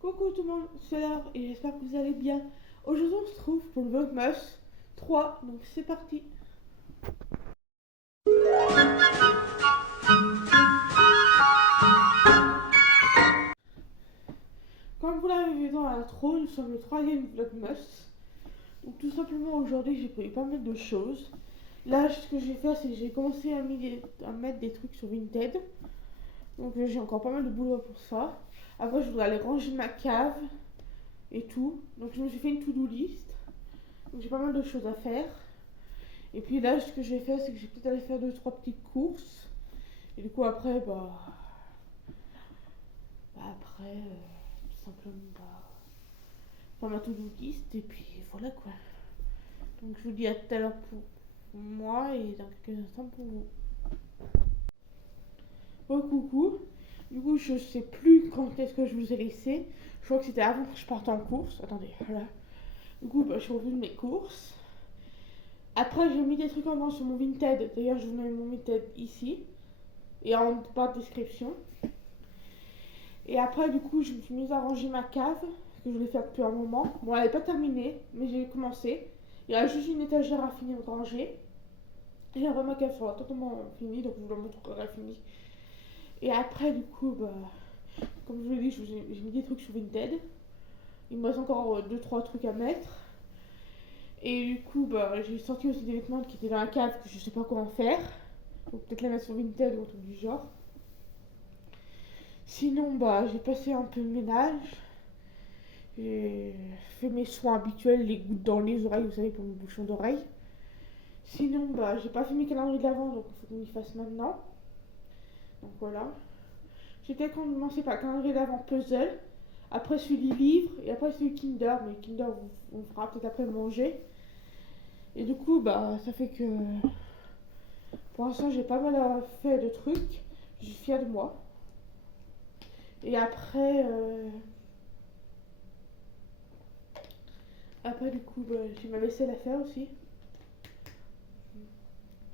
Coucou tout le monde, c'est Laure et j'espère que vous allez bien. Aujourd'hui on se trouve pour le Vlogmas 3, donc c'est parti. Comme vous l'avez vu dans l'intro, nous sommes le troisième Vlogmas. Donc tout simplement aujourd'hui j'ai pris pas mal de choses. Là ce que j'ai fait c'est que j'ai commencé à mettre des trucs sur Vinted. Donc j'ai encore pas mal de boulot pour ça. Après je voudrais aller ranger ma cave et tout. Donc je me suis fait une to-do list. Donc j'ai pas mal de choses à faire. Et puis là, ce que je vais faire, c'est que je vais peut-être aller faire 2-3 petites courses. Et du coup, après, tout simplement, faire ma to-do list. Et puis voilà quoi. Donc je vous dis à tout à l'heure pour moi et dans quelques instants pour vous. Oh coucou. Du coup, je sais plus quand est-ce que je vous ai laissé. Je crois que c'était avant que je parte en course. Attendez, voilà. Du coup, je suis revenue de mes courses. Après, j'ai mis des trucs en vente sur mon Vinted. D'ailleurs, je vous mets mon Vinted ici. Et en barre de description. Et après, du coup, je me suis mise à ranger ma cave, que je voulais faire depuis un moment. Bon, elle n'est pas terminée, mais j'ai commencé. Il y a juste une étagère à finir de ranger. Et après, ma cave sera totalement finie, donc je vous la montrerai finie. Et après, du coup, comme je vous l'ai dit, j'ai mis des trucs sur Vinted. Il me reste encore 2-3 trucs à mettre. Et du coup, j'ai sorti aussi des vêtements qui étaient dans la cave que je sais pas comment faire. Donc peut-être les mettre sur Vinted ou un truc du genre. Sinon, j'ai passé un peu le ménage. J'ai fait mes soins habituels, les gouttes dans les oreilles, vous savez, pour mes bouchons d'oreilles. Sinon, j'ai pas fait mes calendriers de l'avant, donc il faut qu'on y fasse maintenant. Donc voilà. J'ai peut-être commencé par le calendrier d'avant puzzle, après celui livre, et après celui Kinder, mais Kinder, on fera peut-être après manger. Et du coup, ça fait que pour l'instant, j'ai pas mal fait de trucs. Je suis fière de moi. Et après du coup, j'ai ma vaisselle à faire aussi.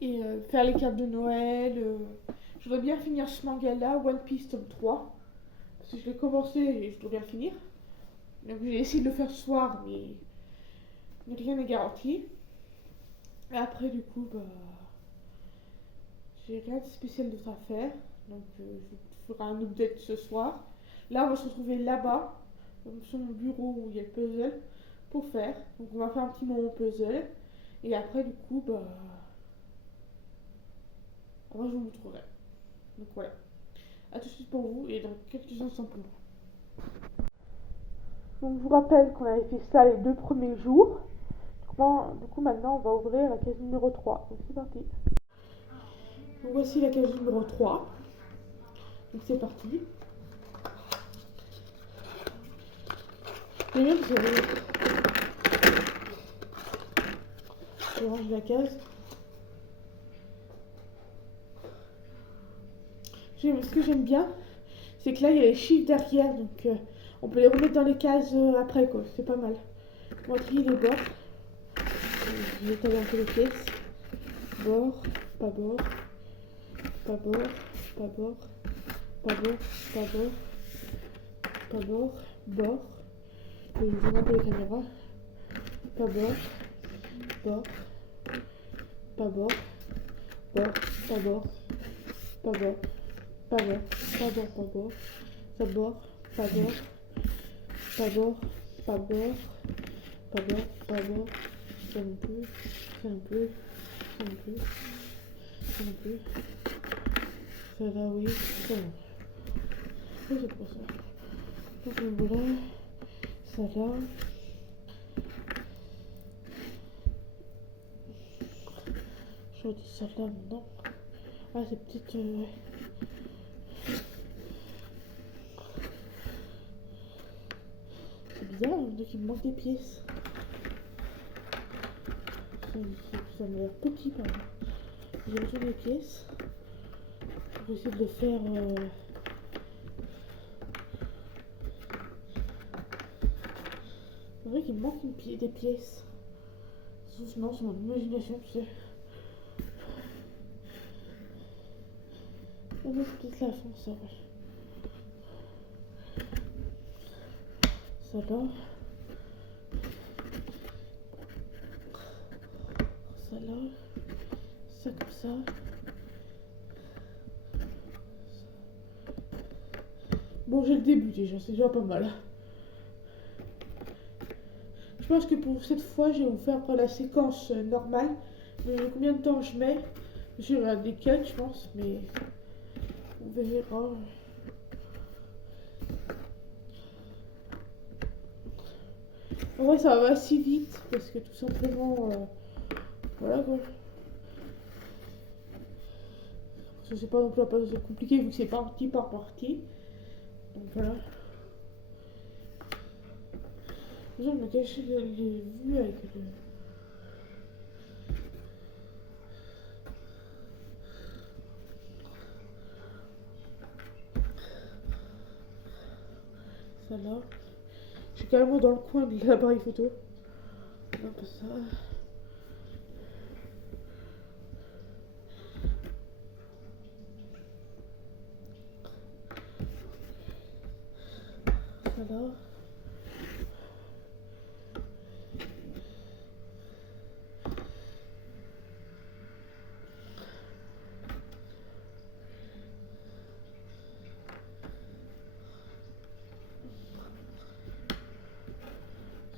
Et faire les cartes de Noël. Je voudrais bien finir ce manga-là, One Piece tome 3. Parce que je l'ai commencé et je dois bien le finir. Donc j'ai essayé de le faire ce soir, mais rien n'est garanti. Et après, du coup, j'ai rien de spécial d'autre à faire. Donc je ferai un update ce soir. Là, on va se retrouver là-bas, sur mon bureau où il y a le puzzle, pour faire. Donc on va faire un petit moment puzzle. Et après, du coup, après je vous montrerai. Donc voilà. A tout de suite pour vous et dans quelques instants pour moi. Donc je vous rappelle qu'on avait fait ça les 2 premiers jours. Du coup maintenant on va ouvrir la case numéro 3. Donc c'est parti. Donc voici la case numéro 3. Donc c'est parti. J'aime bien parce que je range la case. Ce que j'aime bien, c'est que là il y a les chiffres derrière. Donc on peut les remettre dans les cases après quoi. C'est pas mal. On va trier les bords. Je vais étaler un peu les pièces. Bord, pas bord, pas bord, pas bord, pas bord, pas bord, pas bord, bord. Je vais zoom un peu la caméra. Pas bord, bord, pas bord, bord, pas bord, pas bord, pas bord, pas bord, pas bord, pas bord, pas bord, pas bord, pas bord, pas bord, pas bord, ça non plus, ça non plus, ça non plus, ça non plus, ça là oui, ça non. Oui, c'est pour ça. Donc voilà, ça là. Je dis ça là maintenant. Ah, c'est peut-être. C'est bizarre, on dirait qu'il me manque des pièces. Ça m'a l'air petit, pardon. J'ai reçu des pièces. Je vais essayer de le faire. C'est vrai qu'il me manque des pièces. Non, c'est mon imagination, tu sais. Ah non, c'est peut-être la fin, ça, ouais. Ça là. Ça là. Ça comme ça. Bon, j'ai le début déjà, c'est déjà pas mal. Je pense que pour cette fois, je vais vous faire la séquence normale. Mais combien de temps je mets? J'ai des cuts, je pense, mais on verra. En vrai, ça va assez vite parce que tout simplement, voilà quoi. Je sais pas non plus pas compliqué vu que c'est partie par partie. Donc voilà. Je vais me cacher les vues avec le. Ça là. Je suis carrément dans le coin de l'appareil photo. Un peu ça. Ça là.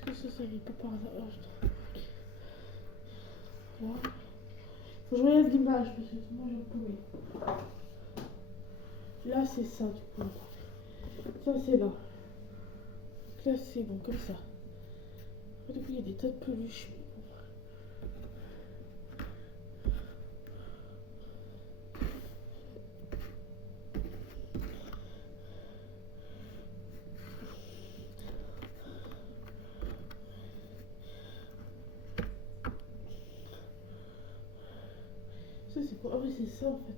Est-ce que ça vient pas par là? Voilà. Faut que je regarde l'image parce que moi j'ai paumé. Là c'est ça du coup. Ça c'est là. Là c'est bon comme ça. Du coup il y a des tas de peluches. Ça c'est quoi? Ah oui c'est ça en fait.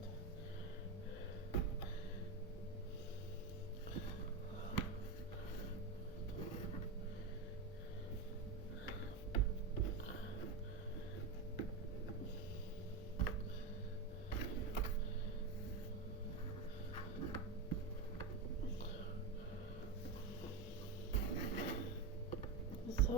Ça.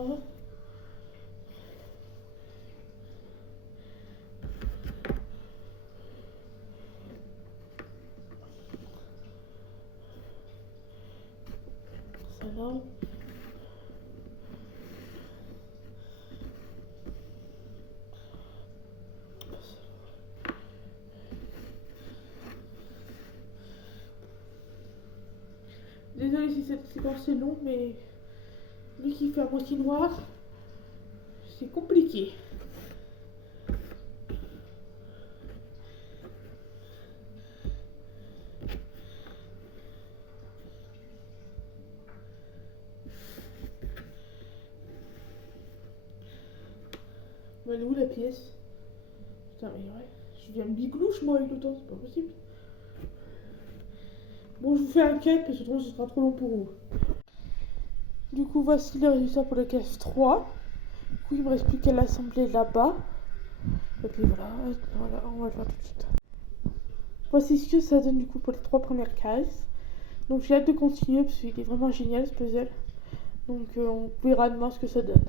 Ça là. Désolée si cette séquence est longue, mais vu qu'il fait à moitié noir, c'est compliqué. Elle est où la pièce? Putain mais ouais, je viens de biglouche moi avec le temps, c'est pas possible. Bon je vous fais un cut parce que sinon ce sera trop long pour vous. Du coup voici le résultat pour la case 3. Du coup il me reste plus qu'à l'assembler là-bas. Et puis voilà, on va le faire tout de suite. Voici ce que ça donne du coup pour les 3 premières cases. Donc j'ai hâte de continuer parce qu'il est vraiment génial ce puzzle. Donc on verra demain ce que ça donne.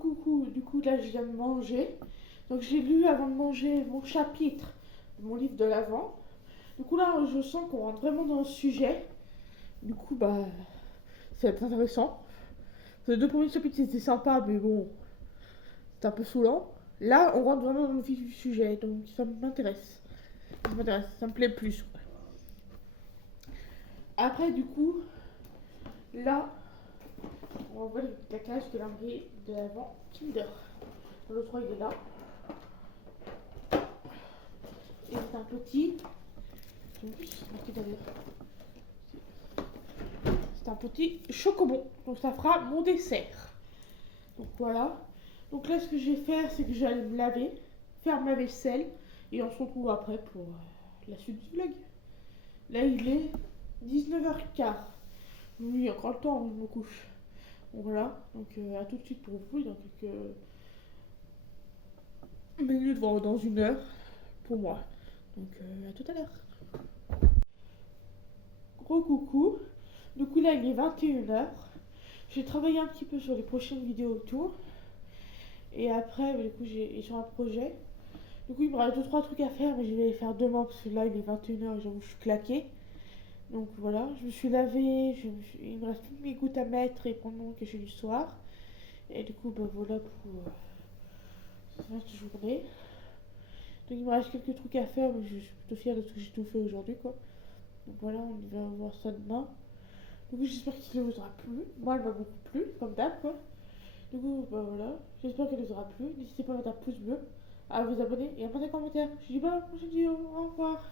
Coucou, du coup là je viens de manger. Donc j'ai lu avant de manger mon chapitre de mon livre de l'avant. Du coup là je sens qu'on rentre vraiment dans le sujet. Du coup bah ça va être intéressant. Les 2 premiers chapitres c'était sympa mais bon c'est un peu saoulant. Là on rentre vraiment dans le vif du sujet donc ça m'intéresse. Ça me plaît plus. Après du coup là on voit la cage de l'imbriqué de l'avant Kinder. Le 3 il est là. Et c'est un petit. C'est un petit chocobon. Donc ça fera mon dessert. Donc voilà. Donc là ce que je vais faire c'est que je vais aller me laver, faire ma vaisselle et on se retrouve après pour la suite du vlog. Là il est 19h15. Oui, il y a encore le temps où je me couche. Donc voilà, donc à tout de suite pour vous dans quelques minutes, voire dans 1 heure pour moi. Donc à tout à l'heure. Gros coucou. Du coup, là, il est 21h. J'ai travaillé un petit peu sur les prochaines vidéos autour. Et après, du coup, j'ai sur un projet. Du coup, il me reste 2-3 trucs à faire, mais je vais les faire demain parce que là, il est 21h et j'avoue, je suis claquée. Donc voilà, je me suis lavée, il me reste toutes mes gouttes à mettre et prendre mon cachet du soir. Et du coup, bah voilà pour cette journée. Donc il me reste quelques trucs à faire, mais je suis plutôt fière de ce que j'ai tout fait aujourd'hui, quoi. Donc voilà, on va voir ça demain. Du coup, j'espère qu'il vous aura plu. Moi, elle m'a beaucoup plu, comme d'hab, quoi. Du coup, bah voilà, j'espère qu'elle vous aura plu. N'hésitez pas à mettre un pouce bleu, à vous abonner et à mettre un commentaire. Je vous dis bah à la prochaine vidéo, au revoir.